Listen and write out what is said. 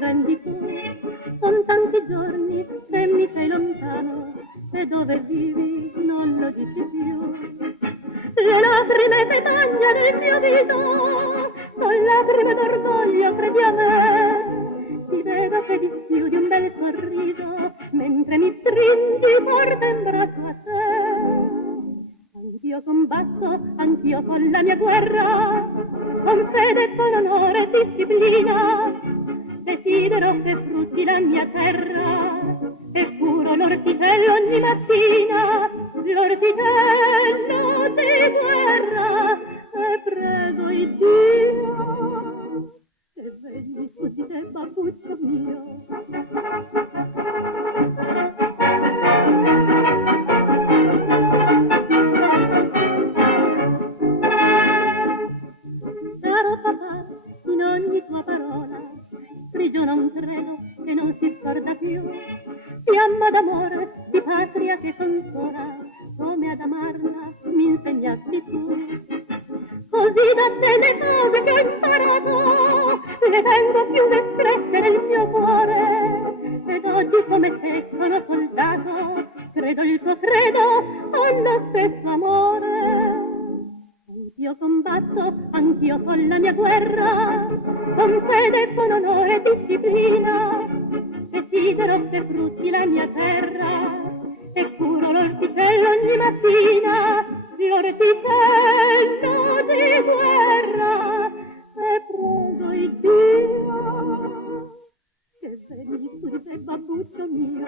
comprendi tu? Son tanti giorni che mi sei lontano e dove vivi non lo dici più. Le lacrime che tagliano il mio viso son lacrime d'orgoglio, credi a me. Si vede che dischiudi un bel sorriso mentre mi stringi forte in braccio a te. Anch'io combatto, anch'io con la mia guerra, con fede, con onore e disciplina. Desidero che frutti la mia terra e curo l'orticello ogni mattina. L'orticello di guerra e prego il Dio che vegli su di te, babbuccio mio. Caro papà, in ogni tua parola prigiona un credo che non si scorda più. Fiamma d'amore, di patria che consola, come ad amarla mi insegnasti tu. Così da te le cose che ho imparato le tengo più strette nel mio cuore. Ed oggi come te sono soldato, credo il tuo credo, ho lo stesso amore. Anch'io combatto, anch'io con la mia guerra, con fede, con onore e disciplina. Desidero che frutti la mia terra e curo l'orticello ogni mattina. L'orticello di guerra e prego il Dio che vedi su di te, babbuccio mio.